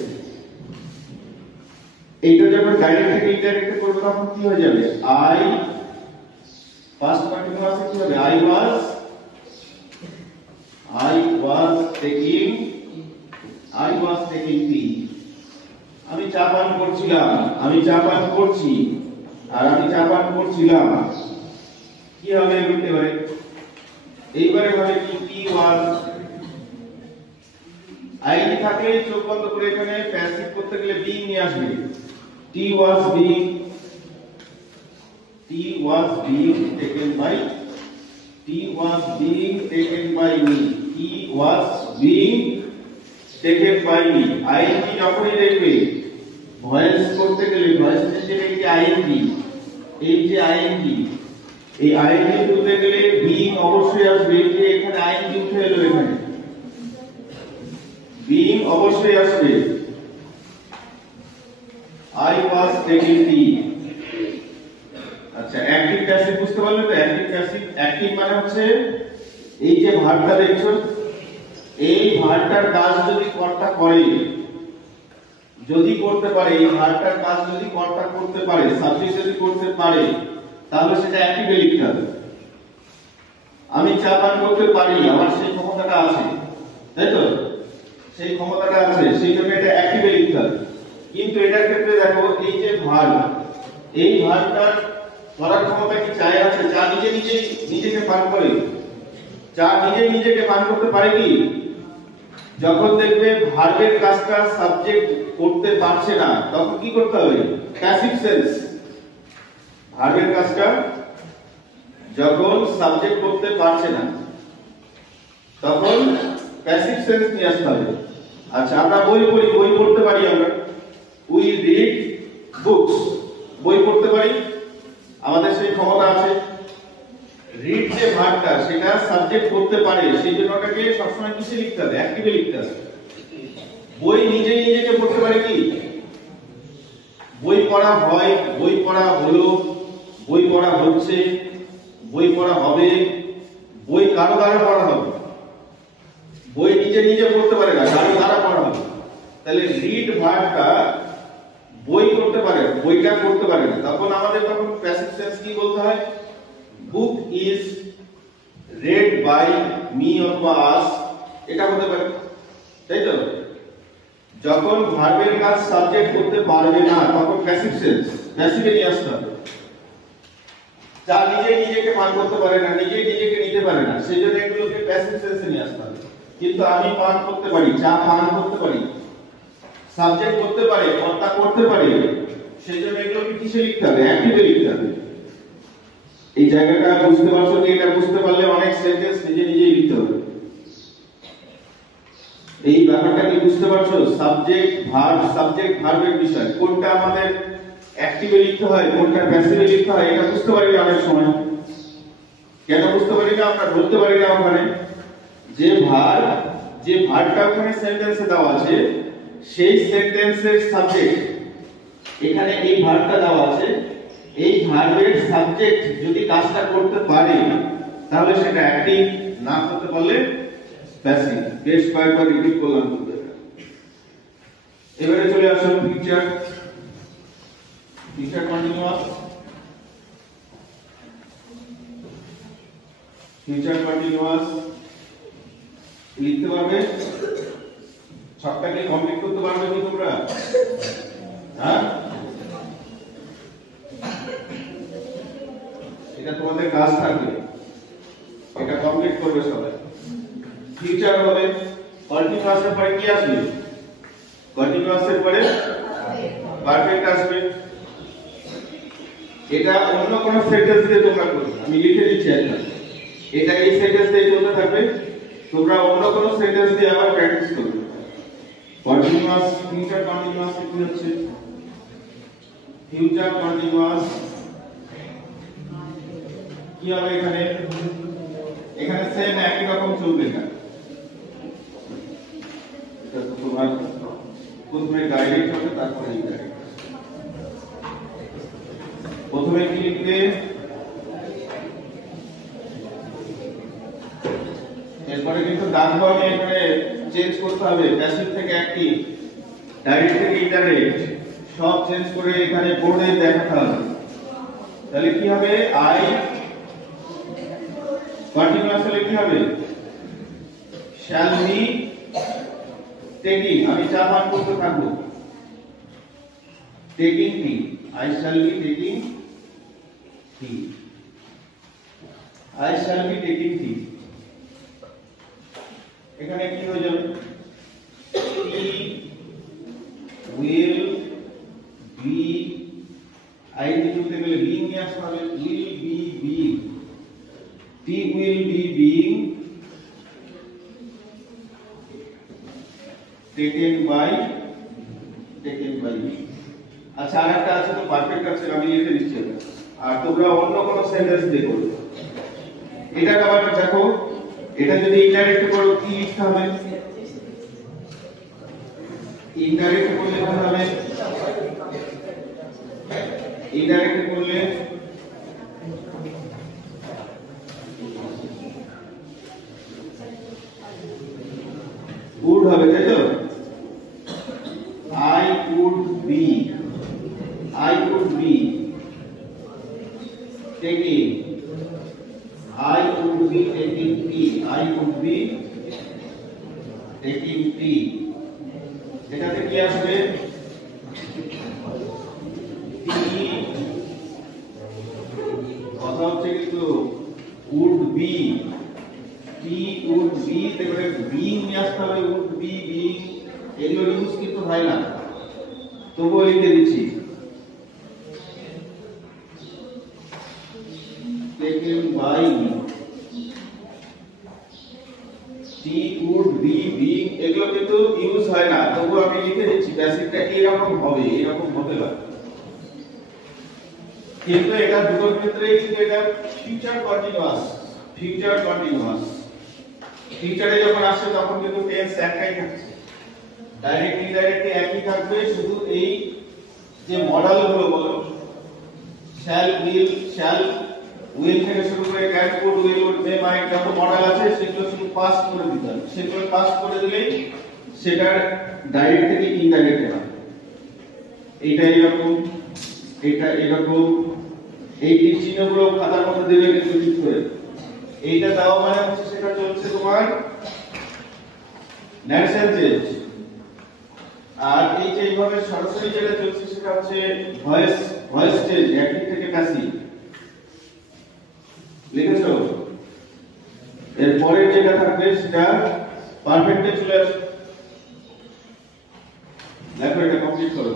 এইটা যখন direct থেকে ইনডাইরেক্ট করব তখন কি হয়ে যাবে? আই, পাস্ট কন্টিনিউয়াস কি হবে? I was taking tea. আমি চা পান করছিলাম, আমি চা পান করছি, আর আমি চা পান করছিলাম। কি হবে এবারে? এইবারে হবে কি? টি ওয়াজ। আইডি থাকে চোখ বন্ধ করে, এখানে প্যাসিভ করতে গেলে বিং নিয়ে আসবে। Tea was being taken by, tea was being taken by me, tea was being taken by me. ING যখনই দেখবে ভয়েস করতে গেলে, ভয়েস চেঞ্জে দেখবে আইএনজি, এই যে আইএনজি, এই আইএনজি তুলতে গেলে বিং অবশ্যই আসবে। এই যে এখানে আইএনজি উঠে এলো, এখানে বিং অবশ্যই আসবে। I was taking tea। আচ্ছা, অ্যাক্টিভ প্যাসিভ বুঝতে পারলে তো? অ্যাক্টিভ প্যাসিভ, অ্যাক্টিভ মানে হচ্ছে এই যে ভার্বটা দেখছো, এই ভার্বটার কাজ যদি কর্তা করে, যদি করতে পারে, এই ভার্বটার কাজ যদি কর্তা করতে পারে, সাবজেক্ট যদি করতে পারে, তাহলে সেটা অ্যাক্টিভে লিখতে হবে। আমি চা পান করতে পারি, আমার সেই ক্ষমতাটা আছে, তাই তো? সেই ক্ষমতাটা আছে, সেই জন্য এটা অ্যাক্টিভে লিখতে হবে। কিন্তু এটার ক্ষেত্রে দেখো এই যে ভার্ব, এই ভার্বটার করার ক্ষমতা কি চায় আছে? যা নিজে নিজেকে পান করে, যা নিজেকে পান করতে পারে কি? যখন দেখবে ভার্বের কাজটা সাবজেক্ট করতে পারছে না, তখন কি করতে হবে? Passive sense. ভার্বের কাজটা যখন সাবজেক্ট করতে পারছে না, তখন প্যাসিভ সেন্স নিয়ে আসতে হবে। আচ্ছা, আমরা বই পড়ি, বই পড়তে পারি আমরা, উই রিড বুকস, বই পড়তে পারি, আমাদের সেই ক্ষমতা আছে। রিড যে ভার্বটা সেটা সাবজেক্ট করতে পারে, সেই জন্য ওটাকে সবসময় কিসে লিখতে হবে? অ্যাক্টিভে লিখতে হবে। বই নিজেকে পড়তে পারে কি? বই পড়া হয়, বই পড়া হলো, বই পড়া হচ্ছে, বই পড়া হবে, বই কারো দ্বারা পড়া হবে। বই নিজে পড়তে পারে না, কারো দ্বারা পড়া হবে। তাহলে রিড ভার্বটা বই করতে পারে, বইটা করতে পারে না, তখন আমাদের প্যাসিভ সেন্স কি বলতে হয়? Book is read by me অথবা us, এটা হতে পারে, তাই তো? যখন ভার্বের কাজ সাবজেক্ট করতে পারবে না, তখন প্যাসিভ সেন্স, প্যাসিভে নিয়ে আসতে হবে। যা নিজেকে পান করতে পারে না, নিজেকে নিতে পারে না, সেই জন্য এগুলোকে প্যাসিভ সেন্সে নিয়ে আসতে হবে। কিন্তু আমি পান করতে পারি, চা পান করতে পারি, সাবজেক্ট করতে পারে, কর্তা করতে পারে, সেই জন্য এগুলোকে কিসে লিখতে হবে? অ্যাক্টিভে লিখতে হবে। এই জায়গাটা বুঝতে পারছো? এটা বুঝতে পারলে অনেক সেন্টেন্স নিজেই লিখতে হবে। এই ব্যাপারটা কি বুঝতে পারছো? সাবজেক্ট ভার্বের বিষয়, কোনটা আমাদের অ্যাক্টিভে লিখতে হয়, কোনটা প্যাসিভে লিখতে হয়, এটা বুঝতে পারি না অনেক সময়। কেন বুঝতে পারি না? আমরা বলতে পারি না ওখানে যে ভার্বটা ওখানে সেন্টেন্সে দেওয়া আছে, সেই সেন্টেন্সের সাবজেক্ট এখানে এই ভার্বটা দেওয়া আছে, এই ভার্বের সাবজেক্ট যদি কাজটা করতে পারে তাহলে সেটা অ্যাক্টিভ, না করতে পারলে প্যাসিভ। বেশ কয়েকবার রিপিট করলাম। এবারে চলে আসুন ফিউচার কন্টিনিউয়াস। ফিউচার কন্টিনিউয়াস লিখতে পারবে? ছকটাকে কমপ্লিট করতে পারবে কি তোমরা? হ্যাঁ, এটা তোমাদের কাজ থাকবে, এটা কমপ্লিট করবে সবাই। ফিউচার হবে, কন্টিনিউয়াসের পরে কি আসবে? কন্টিনিউয়াসের পরে পারফেক্ট আসবে। এটা অন্য কোন সেন্টেন্স দিয়ে তোমরা করবে, আমি লিখে দিচ্ছি একটা, এটা এই সেন্টেন্স দিয়ে চলতে থাকবে, তোমরা অন্য কোন সেন্টেন্স দিয়ে আবার প্র্যাকটিস করবে। কন্টিনিউয়াস, ফিউচার কন্টিনিউয়াস কি হচ্ছে? ফিউচার কন্টিনিউয়াস কি হবে? এখানে সেম একই রকম চলবে না, এটা তো তোমার প্রথমে ডাইরেক্ট হবে, তারপরে ইনডাইরেক্ট। প্রথমে কি লিখবে? এরপরে কিন্তু ডানবামে এখানে চেঞ্জ করতে হবে, প্যাসিভ থেকে অ্যাক্টিভ, ডাইরেক্ট থেকে ইনডাইরেক্ট, সব চেঞ্জ করে এখানে বোর্ডে দেখাতে হবে। তাহলে কি হবে? আই কন্টিনিউয়াস হলে কি হবে? শ্যাল বি টেকিং, আমি চা পান করতে থাকবো, taking tea, I shall be taking tea, I shall be taking tea. এখানে কি হয়ে যাবে? টি উইল বি, আই দিতে গেলে বিং নিয়ে আসতে হবে, will be being, T will be being taken by me। আচ্ছা, আরেকটা আছে তো পারফেক্ট আছে, আমি লিখে দিচ্ছি এটা, আর তোমরা অন্য কোন সেন্টেন্স দিয়ে করবে। এটা আবার দেখো, এটা যদি ইনডাইরেক্ট করো কি লিখতে হবে? ইনডাইরেক্ট করলে কি হবে? ইনডাইরেক্ট করলে would হবে, তাই তো? I would be taking, I would be taking tea, I would be taking tea। এটাতে কি আসবে? বি টি উড বি তারপরে বিং নিয়ে আসতে হবে উড বি বিং এগুলো ইউজ কিন্তু হয় না তবুও লিখে দিচ্ছি taken by tea would be being এগুলো কিন্তু ইউজ হয় না তবুও আমি লিখে দিচ্ছি প্যাসিভটা এরকম হবে এরকম হতে পারে কিন্তু এটা দুটোর ক্ষেত্রেই কিন্তু এটা ফিউচার কন্টিনিউয়াস ফিউচারে যখন আসছে তখন কিন্তু টেন্স একটাই থাকছে ডাইরেক্ট ইনডাইরেক্ট একই থাকবে শুধু এই যে মডেল গুলো বলো shall will থেকে শুরু করে can could will would may might যত মডেল আছে সেগুলো শুধু পাস করে দিতে হবে সেগুলো পাস করে দিলেই সেটা ডাইরেক্ট থেকে ইনডাইরেক্ট হবে এটা এরকম এই চিহ্নগুলো খাতার মধ্যে দিলে কিন্তু ঠিক করে এইটা দাও মানে হচ্ছে সেটা চলছে তোমার ন্যারেশন চেঞ্জ আর এই যে এইভাবে সরাসরি যেটা চলছে সেটা হচ্ছে ভয়েস চেঞ্জ অ্যাক্টিভ থেকে প্যাসিভ লিখেছো এর পরের যেটা থাকবে সেটা পারফেক্টে চলে আসে দেখো এটা কমপ্লিট করো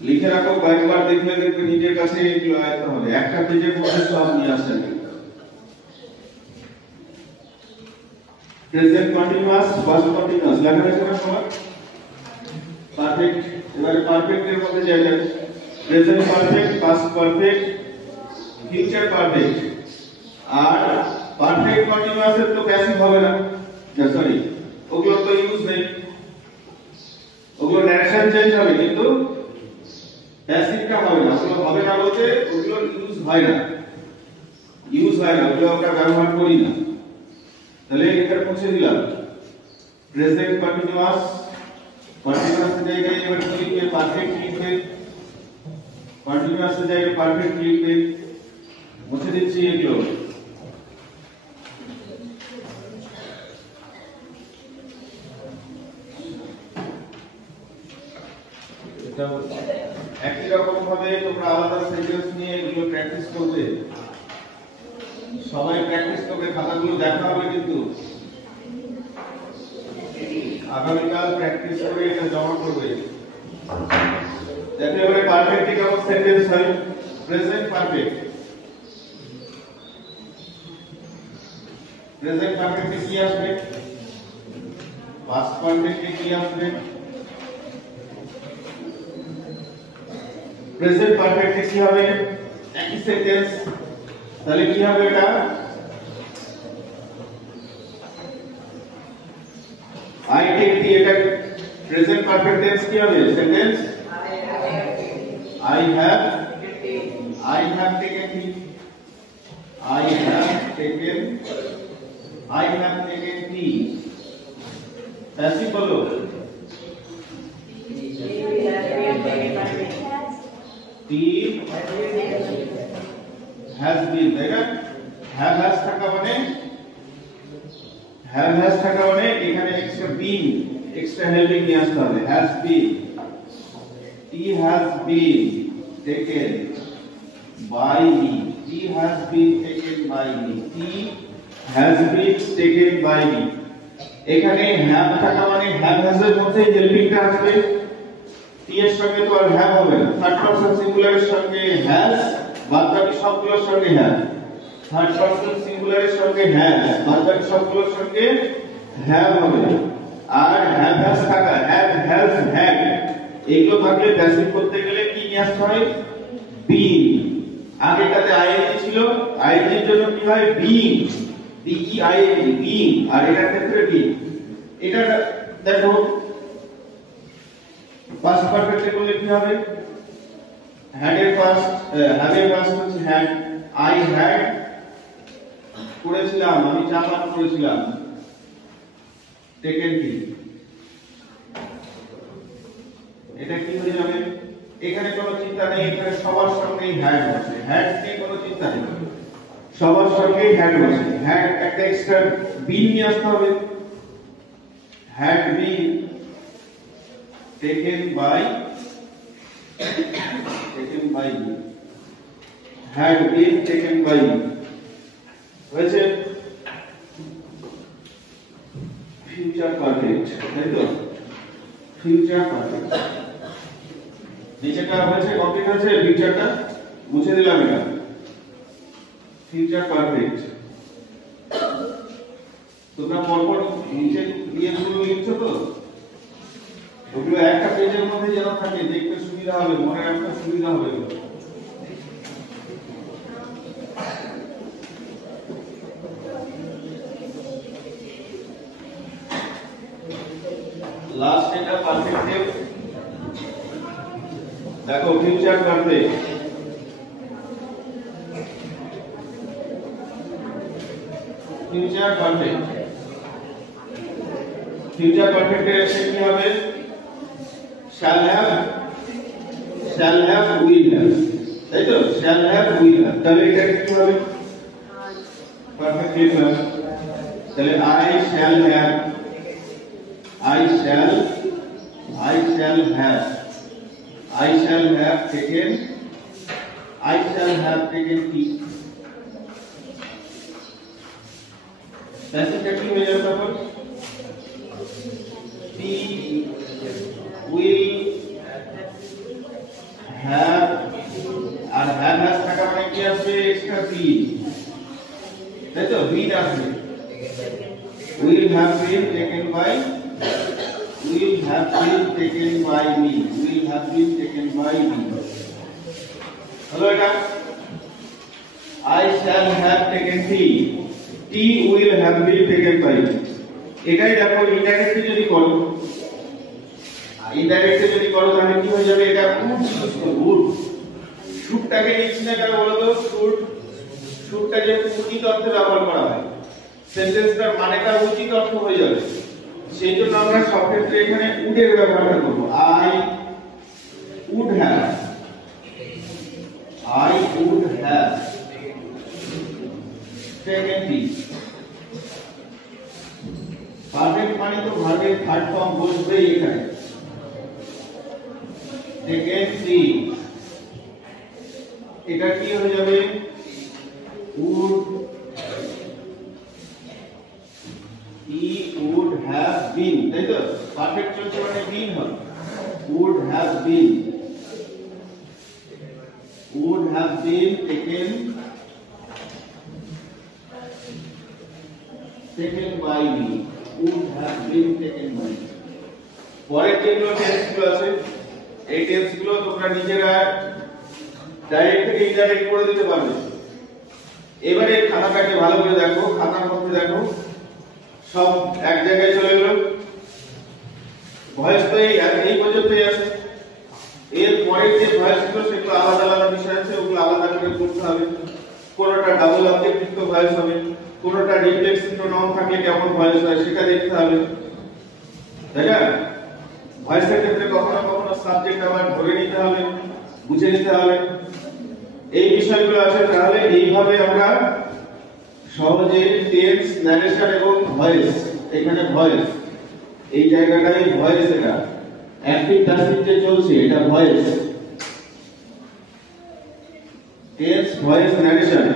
লিখে রাখো কয়েকবার দেখলে দেখবে নিজের কাছে এগুলো আয়ত্ত হবে একটা পেজের মধ্যে সব নিয়ে আসেন প্রেজেন্ট কন্টিনিউয়াস পাস্ট কন্টিনিউয়াস লেখা আছে না সবার পারফেক্ট এবারে পারফেক্ট এর মধ্যে যাই যাবে present perfect past perfect future perfect আর পারফেক্ট কন্টিনিউয়াস এর তো প্যাসিভ হবে না সরি ওগুলো তো ইউজ নেই ওগুলো ন্যারেশন চেঞ্জ হবে কিন্তু প্যাসিভটা হবে না ওগুলো হবে না বলতে ওগুলো ইউজ হয় না ওগুলো আমরা ব্যবহার করি না তাহলে এটা মুছে দিলাম প্রেজেন্ট কন্টিনিউয়াস এর জায়গায় এবার কি লিখবে পারফেক্ট লিখবে কন্টিনিউয়াস এর জায়গায় পারফেক্ট লিখবে মুছে দিচ্ছি এগুলো এটা একই রকম ভাবে তোমরা আলাদা সেন্টেন্স নিয়ে এগুলো প্র্যাকটিস করবে সবাই প্র্যাকটিস করবে খাতাগুলো দেখা হবে কিন্তু আগামীকাল প্র্যাকটিস করে এটা জমা করবে দেখো এবারে পারফেক্ট কি কেমন সেন্টেন্স হয় প্রেজেন্ট পারফেক্ট কি আসবে পাস্ট পারফেক্ট কি আসবে প্রেজেন্ট পারফেক্ট কি হবে একই সেন্টেন্স তাহলে কি হবে এটা I take the এটা প্রেজেন্ট পারফেক্ট টেন্স কি হবে sentence I have taken tea passive বলো tea has been তাই না has থাকা মানে এখানে এক্সট্রা হেল্পিং নিয়ে আসতে হবে has been tea has been taken by me tea has been taken by me এখানে have থাকা মানে have has এর মধ্যে হেল্পিংটা আসবে টি এর সঙ্গে তো আর have হবে না থার্ড পারসন সিঙ্গুলারের সঙ্গে has বাদবাকি সবগুলোর সঙ্গে have থার্ড পারসন সিঙ্গুলারের সঙ্গে has বাদবাকি সবগুলোর সঙ্গে have হবে আর have has থাকা have has had এগুলো থাকলে প্যাসিভ করতে গেলে কি নিয়ে আসতে হয় been আগেটাতে আইএনজি ছিল আইএনজির জন্য কি হয় being being আর এটার ক্ষেত্রে be এটা দেখো পাস্ট পারফেক্টে করলে কি হবে had এর পাস্ট have এর পাস্ট হচ্ছে had I had করেছিলাম আমি চা পান করেছিলাম taken tea এটা কি হয়ে যাবে এখানে কোনো চিন্তা নেই এখানে সবার সঙ্গেই had বসে had নিয়ে কোনো চিন্তা নেই সবার সঙ্গেই had বসে had একটা এক্সট্রা been নিয়ে আসতে হবে had been taken by me had been taken by me হয়েছে ফিউচার পারফেক্ট, তাই তো? ফিউচার পারফেক্ট নিচেটা হয়েছে, কমপ্লিট হয়েছে। ফিউচারটা মুছে দিলাম, এটা ফিউচার পারফেক্ট। তোমরা পরপর নিচে ইয়েগুলো লিখছো তো, ওগুলো একটা পেজের মধ্যে যেন থাকে, দেখতে সুবিধা হবে, মনে রাখতে সুবিধা হবে। লাস্ট এটা পারফেক্ট দেখো, future perfect. Future perfect, future পারফেক্টের অ্যাকশন কি হবে? shall have, will have, তাই তো? shall have, will have, তাহলে এটা কি হবে? পারফেক্ট লিখলাম, তাহলে I shall have, I shall have taken কি? প্যাসিভটা কি হয়ে যাবে তখন? He will have, R have has থাকা মানে কি আসবে? এক্সট্রা been, তাই তো? been আসবে। will have been taken by me, will have been taken by me। হলো এটা? I shall have taken tea, will have been taken by me। এটাই দেখো, ইনডাইরেক্টলি যদি করো, তাহলে কি হয়ে যাবে? এটা উড, শুডটাকে নিচ্ছি না কেন বলো তো? শুডটা যে উচিত অর্থে ব্যবহার করা হয়, সেন্টেন্সটার মানেটা উচিত অর্থ হয়ে যাবে, সেই জন্য আমরা সব ক্ষেত্রে এখানে উডের ব্যবহারটা করব। I would have taken tea। Perfect মানে তো ভার্বের থার্ড ফর্ম বসবে এখানে। taken tea, এটা কি হয়ে যাবে? would have been, তাই তো? পারফেক্ট চলছে মানে been হবে। would have been taken by me, would have been taken by me। পরের যেগুলো টেন্স গুলো আছে, এই টেন্স গুলো তোমরা নিজেরা ডাইরেক্ট থেকে ইনডাইরেক্ট করে দিতে পারবে। এবারে খাতাটাকে ভালো করে দেখো, খাতার মধ্যে দেখো সব এক জায়গায় চলে গেল। ভয়েস তো এই পর্যন্তই আছে, এর পরের যে ভয়েস গুলো সেগুলো আলাদা আলাদা বিষয় আছে, ওগুলো আলাদা করে করতে হবে। কোনটা ডাবল অবজেক্ট যুক্ত ভয়েস হবে, কোনটা রিফ্লেক্সিভ প্রোনাউন থাকলে কেমন ভয়েস হয় সেটা দেখতে হবে, তাই না? ভয়েসের ক্ষেত্রে কখনো কখনো সাবজেক্ট আবার ধরে নিতে হবে, বুঝে নিতে হবে, এই বিষয়গুলো আছে। তাহলে এইভাবে আমরা সহজে টেন্স, ন্যারেশন এবং ভয়েস, এখানে ভয়েস, এই জায়গাটাই ভয়েস, এটা অ্যাক্টিভ প্যাসিভ যে চলছে এটা ভয়েস, টেন্স, ভয়েস, ন্যারেশন,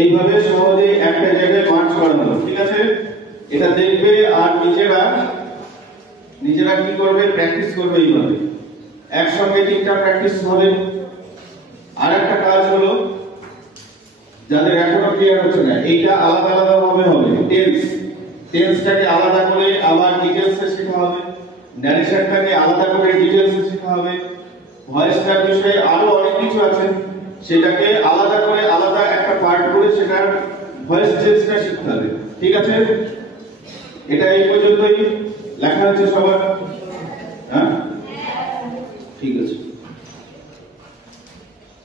এইভাবে সহজে একটা জায়গায় মার্চ করানো হলো। ঠিক আছে, এটা দেখবে আর নিজেরা কি করবে? প্র্যাকটিস করবে। এইভাবে একসঙ্গে তিনটা প্র্যাকটিস হবে। আর একটা কাজ হলো, যাদের এখনো ক্লিয়ার হচ্ছে না, এইটা আলাদা আলাদা ভাবে হবে। টেন্সটাকে আলাদা করে আবার ডিটেইলসে শেখা হবে, ন্যারেশনটাকে আলাদা করে ডিটেইলসে শেখা হবে, ভয়েসটার বিষয়ে আরো অনেক কিছু আছে, সেটাকে আলাদা করে আলাদা একটা পার্ট করে সেটার ভয়েস চেঞ্জটা শিখতে হবে। ঠিক আছে, এটা এই পর্যন্তই লেখা হচ্ছে সবার। হ্যাঁ, ঠিক আছে।